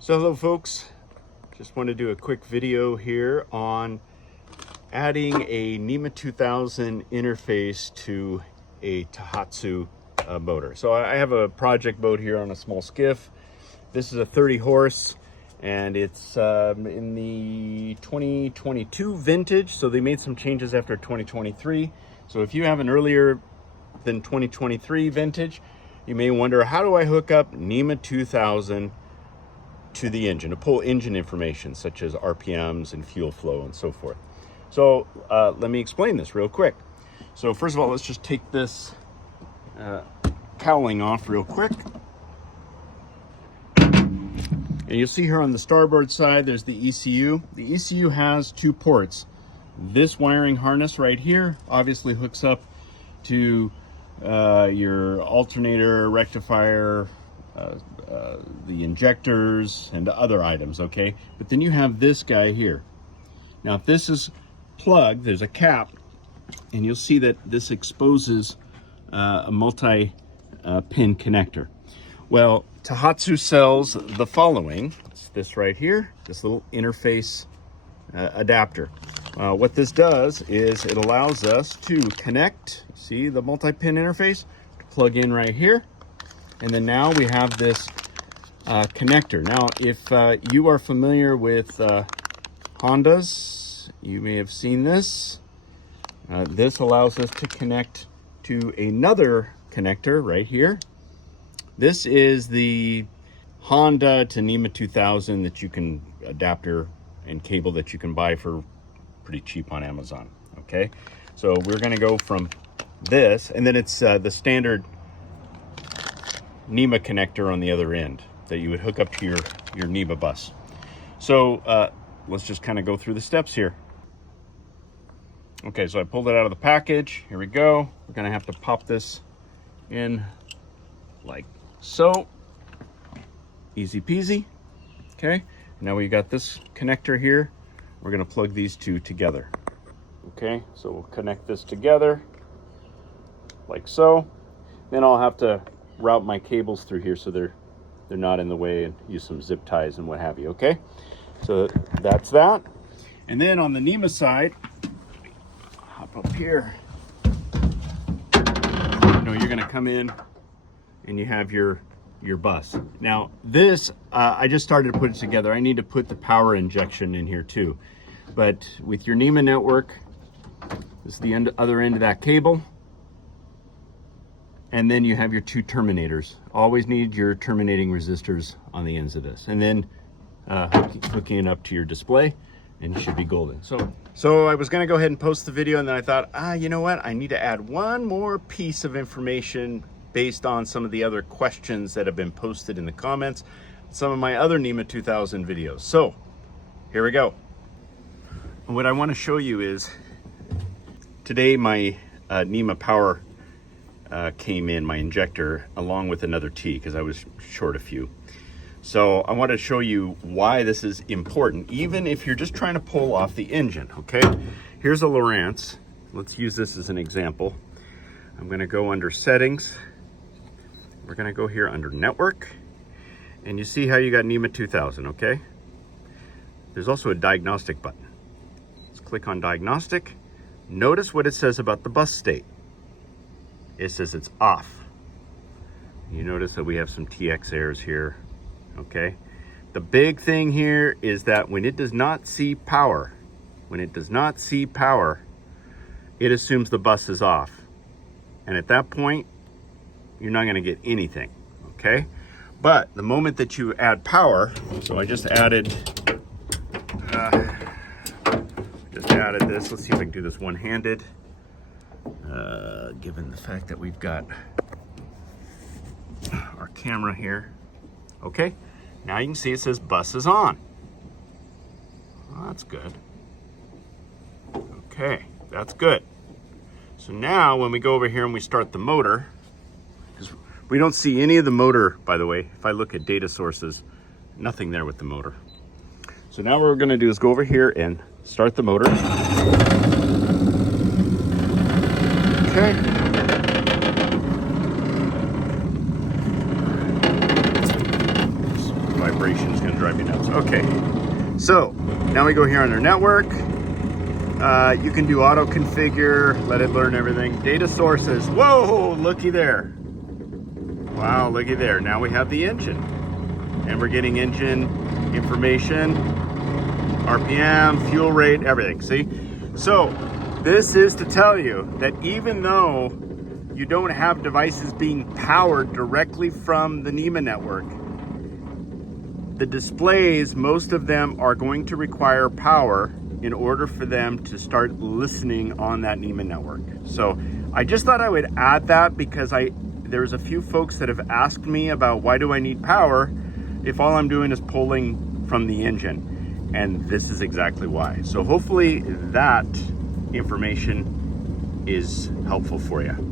So hello folks, just want to do a quick video here on adding a NMEA 2000 interface to a Tohatsu motor. So I have a project boat here on a small skiff. This is a 30 horse and it's in the 2022 vintage, so they made some changes after 2023. So if you have an earlier than 2023 vintage, you may wonder, how do I hook up NMEA 2000 to the engine to pull engine information such as RPMs and fuel flow and so forth? So let me explain this real quick. So first of all, let's just take this cowling off real quick. And you'll see here on the starboard side, there's the ECU. The ECU has two ports. This wiring harness right here obviously hooks up to your alternator, rectifier, the injectors, and other items, okay? But then you have this guy here. Now, if this is plugged, there's a cap, and you'll see that this exposes a multi-pin connector. Well, Tohatsu sells the following. It's this right here, this little interface adapter. What this does is it allows us to connect, see the multi-pin interface, plug in right here, and then now we have this connector. Now, if you are familiar with Hondas, you may have seen this. This allows us to connect to another connector right here. This is the Honda to NMEA 2000 that you can adapter and cable that you can buy for pretty cheap on Amazon. Okay, so we're going to go from this, and then it's the standard NMEA connector on the other end that you would hook up to your NMEA bus. So let's just kind of go through the steps here. Okay, so I pulled it out of the package. Here we go. We're going to have to pop this in like so. Easy peasy. Okay, now we got this connector here. We're going to plug these two together. Okay, so we'll connect this together like so. Then I'll have to route my cables through here so they're not in the way, and use some zip ties and what have you. Okay, so that's that. And then on the NMEA side, hop up here. You know, you're going to come in and you have your bus. Now this, I just started to put it together. I need to put the power injection in here too. But with your NMEA network, this is the other end of that cable. And then you have your two terminators. Always need your terminating resistors on the ends of this. And then hooking it up to your display, and you should be golden. So I was gonna go ahead and post the video, and then I thought, you know what? I need to add one more piece of information based on some of the other questions that have been posted in the comments, some of my other NMEA 2000 videos. So here we go. What I want to show you is today my NMEA power came in, my injector, along with another T, because I was short a few. So I want to show you why this is important, even if you're just trying to pull off the engine. Okay, here's a Lowrance. Let's use this as an example. I'm going to go under settings. We're going to go here under network, and you see how you got NMEA 2000. Okay, there's also a diagnostic button. Let's click on diagnostic. Notice what it says about the bus state. It says it's off. You notice that we have some TX errors here. Okay, the big thing here is that when it does not see power, it assumes the bus is off, and at that point you're not going to get anything. Okay, but the moment that you add power, so I just added this. Let's see if I can do this one-handed, given the fact that we've got our camera here. Okay, now you can see it says bus is on. Well, that's good. Okay, that's good. So now when we go over here and we start the motor, because we don't see any of the motor, by the way. If I look at data sources, nothing there with the motor. So now what we're going to do is go over here and start the motor. Okay. vibration is going to drive me nuts. Okay, so now we go here on our network. You can do auto configure, let it learn everything. Data sources. Whoa, looky there. Wow, looky there. Now we have the engine, and we're getting engine information, RPM, fuel rate, everything. See? So this is to tell you that even though you don't have devices being powered directly from the NMEA network, the displays, most of them are going to require power in order for them to start listening on that NMEA network. So I just thought I would add that because there's a few folks that have asked me about why do I need power if all I'm doing is pulling from the engine, and this is exactly why. So hopefully that information is helpful for you.